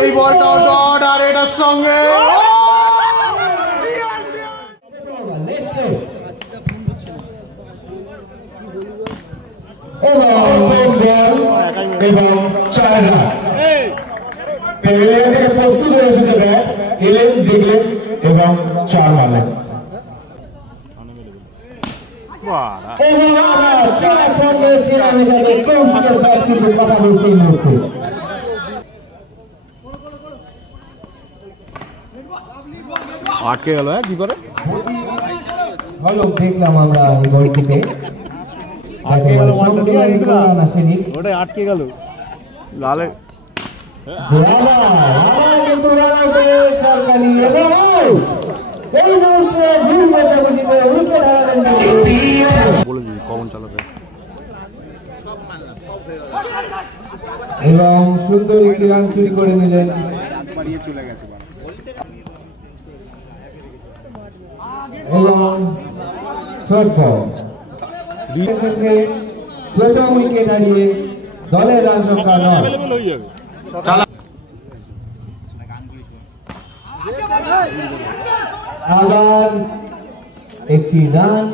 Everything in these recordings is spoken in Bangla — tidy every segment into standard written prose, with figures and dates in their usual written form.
এই বলটা ডট আর এটার সঙ্গে এবং 4 রান প্রস্তুত হয়েছে যে ব্যাট এলেন দেখলেন এবং 4 মারলেন এবং আমরা চলাচল রয়েছে আমি যাদের কৌশলের ব্যাট কিন্তু কথা বলছি এই মুহূর্তে আটকে গেল কি করে ভালো দেখলাম আমরা এই ঘড়িটিতে ওটাই আটকে গেল লালে এবং সুন্দর একটি রান চুরি করে নিলেন চলে গেছে এবং থার্ড বল প্রথম উইকেট হারিয়ে দলের রান সংখ্যা 9 আবার একটি রান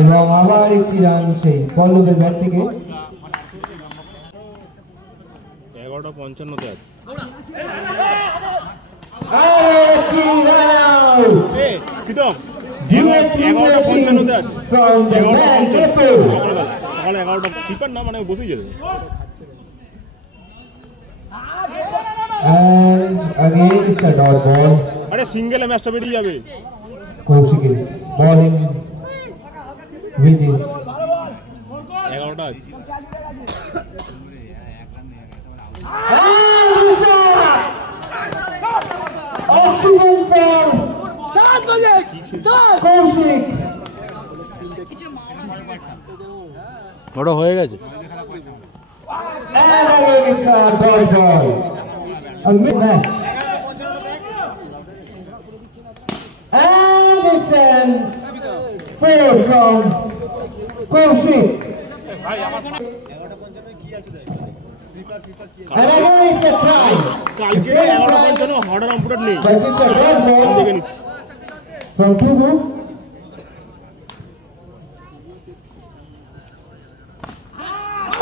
এবং আবার একটি রান সেই পল্লবের ব্যাট থেকে 11:55 আছে না মানে বসেই যাবে আরে সিঙ্গেলে ম্যাচটা বেরিয়ে যাবে Kaushik is bowling with his 11টা আছে oxygen for কৌশিক ওটা হয়ে গেছে and again it's a dot ball a mid match and it's an 4 from Kaushik and again it's a try কালকে 11:55 হর্ডার অম্পুটার নেই but it's a dot ball দেখে নিচ্ছি from Tubu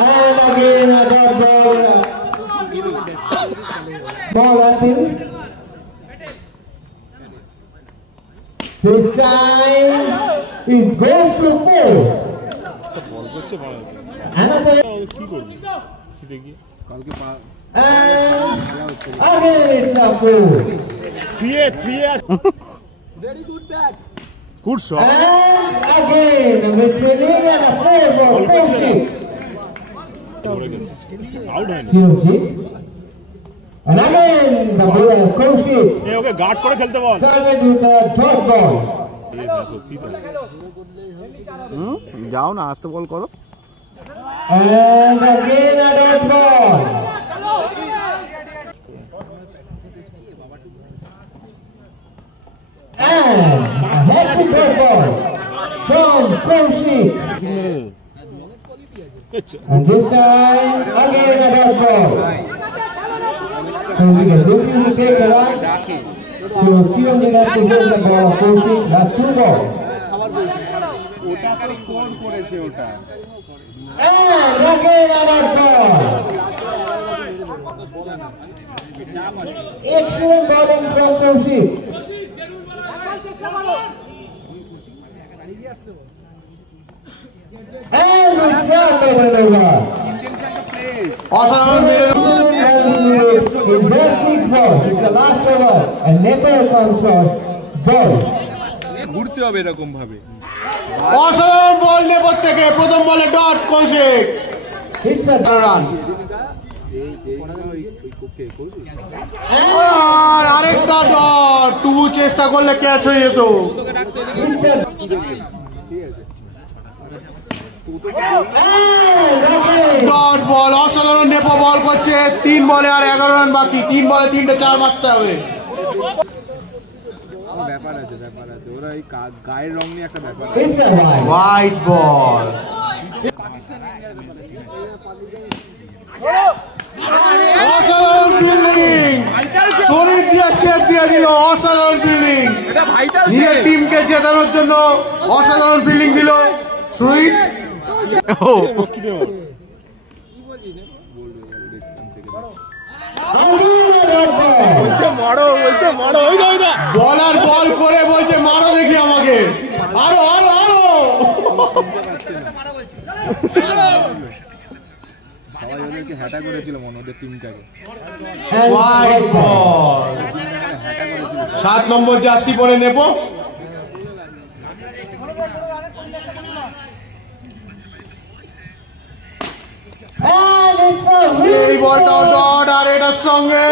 and again a dot ball ball at him this time it goes to 4 বল করছে ভালো another কি করবে দেখি কালকে and again it's a 4 very good bat good shot and again a misfielding and a 4 for Koushik out হয়নি Chirojit and again the bowler Koushik ওকে গার্ড করে খেলতে বল started with a dot ball যাও না আস্তে বল করো and again a dot ball and a hefty dot ball from Koushik and this time again a dot ball Koushik is looking to take a run so Chirojit has to hold the ball of Koushik last 2 balls ওটা তো স্কোর করেছে ওটা and again a dot ball excellent bowling from Koushik and it's out over and over অসাধারণ in just 6 balls it's the last over and Nepal comes for ball ঘুরতে হবে এরকম ভাবে অসাধারণ বল নেপর থেকে প্রথম বলে dot Koushik it's a run আর আরেকটা ডট টুবু চেষ্টা করলে ক্যাচ হয়ে যেত ডট বল অসাধারণ নেপো বল করছে 3 বলে আর 11 রান বাকি 3 বলে 3টে 4 মারতে হবে ব্যাপার আছে ওরা এই গায়ের রং নিয়ে একটা ব্যাপার it's a wide white ball অসাধারণ ফিল্ডিং, শরীর দিয়ে সেট দিয়ে দিল। অসাধারণ ফিল্ডিং, নিজের টিমকে জেতানোর জন্য অসাধারণ ফিল্ডিং দিল সুইট। বলার বল করে বলছে মারো দেখি আমাকে, আরো আরো আরো। সবাই ওদেরকে হ্যাটা করেছিল মনে ওদের টিমটাকে। হোয়াইট বল, 7 নম্বর জার্সি পরে নেব। এই বলটা ডট আর এটার সঙ্গে